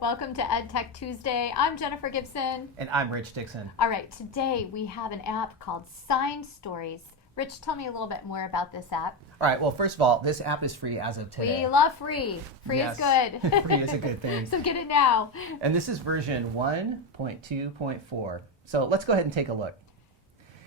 Welcome to EdTech Tuesday. I'm Jennifer Gibson. And I'm Rich Dixon. All right, today we have an app called Sign Stories. Rich, tell me a little bit more about this app. All right, well, first of all, this app is free as of today. We love free. Free is good. Free is a good thing. So get it now. And this is version 1.2.4. So let's go ahead and take a look.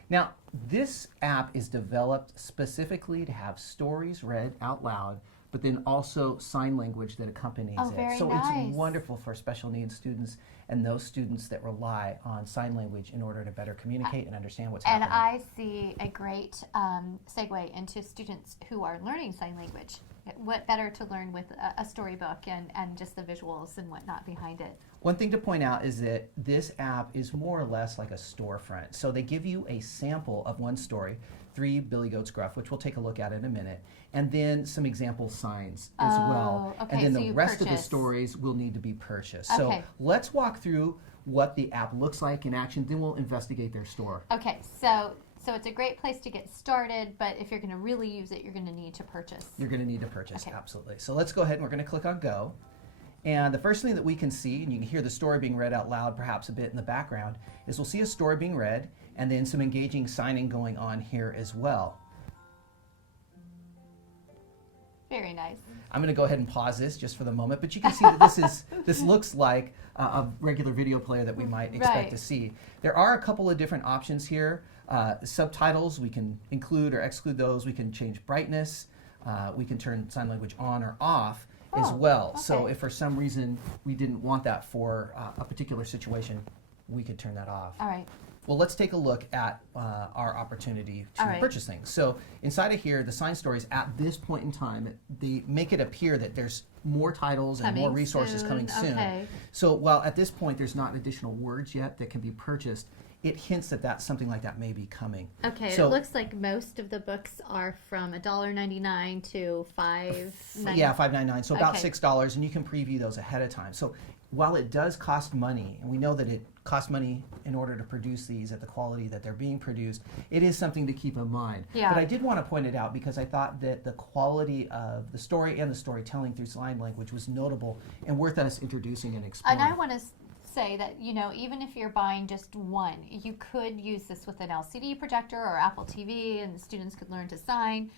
Now, this app is developed specifically to have stories read out loud, but then also sign language that accompanies it. Very so nice. It's wonderful for special needs students and those students that rely on sign language in order to better communicate and understand what's happening. And I see a great segue into students who are learning sign language. What better to learn with a storybook and just the visuals and whatnot behind it. One thing to point out is that this app is more or less like a storefront. So they give you a sample of one story, Three Billy Goats Gruff, which we'll take a look at in a minute, and then some example signs as well. Okay, and then so the you rest of the purchase. stories will need to be purchased. Okay. So let's walk through what the app looks like in action, then we'll investigate their store. Okay, so it's a great place to get started, but if you're going to really use it, you're going to need to purchase. You're going to need to purchase, Okay. absolutely. So let's go ahead and we're going to click on Go. And the first thing that we can see, and you can hear the story being read out loud perhaps a bit in the background, is we'll see a story being read and then some engaging signing going on here as well. Very nice. I'm going to go ahead and pause this just for the moment, but you can see that this looks like a regular video player that we might expect Right. to see. There are a couple of different options here. Subtitles, we can include or exclude those. We can change brightness. We can turn sign language on or off as well. Okay. So if for some reason we didn't want that for a particular situation, we could turn that off. All right. Well, let's take a look at our opportunity to All right. purchase things. So inside of here, the sign stories at this point in time, they make it appear that there's more titles and more Coming resources soon. coming soon. Okay. So while at this point there's not additional words yet that can be purchased, it hints that something like that may be coming. Okay, So, it looks like most of the books are from $1.99 to $5.99. yeah, $5.99, so about Okay. $6, and you can preview those ahead of time. So while it does cost money, and we know that it costs money in order to produce these at the quality that they're being produced, it is something to keep in mind. Yeah. But I did want to point it out because I thought that the quality of the story and the storytelling through sign language was notable and worth us introducing and exploring. And I want to say that, even if you're buying just one, you could use this with an LCD projector or Apple TV, and the students could learn to sign.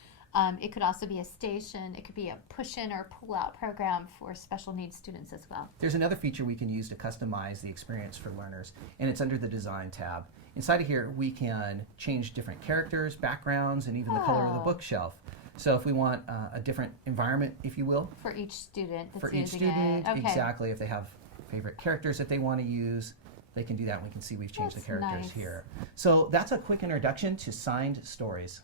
It could also be a station. It could be a push-in or pull-out program for special needs students as well. There's another feature we can use to customize the experience for learners, and it's under the Design tab. Inside of here, we can change different characters, backgrounds, and even the color of the Oh. bookshelf. So if we want a different environment, if you will, For each student that's for each using student, it. Okay. exactly. If they have favorite characters that they want to use, they can do that. And we can see we've changed That's the characters nice. here. So that's a quick introduction to signed stories.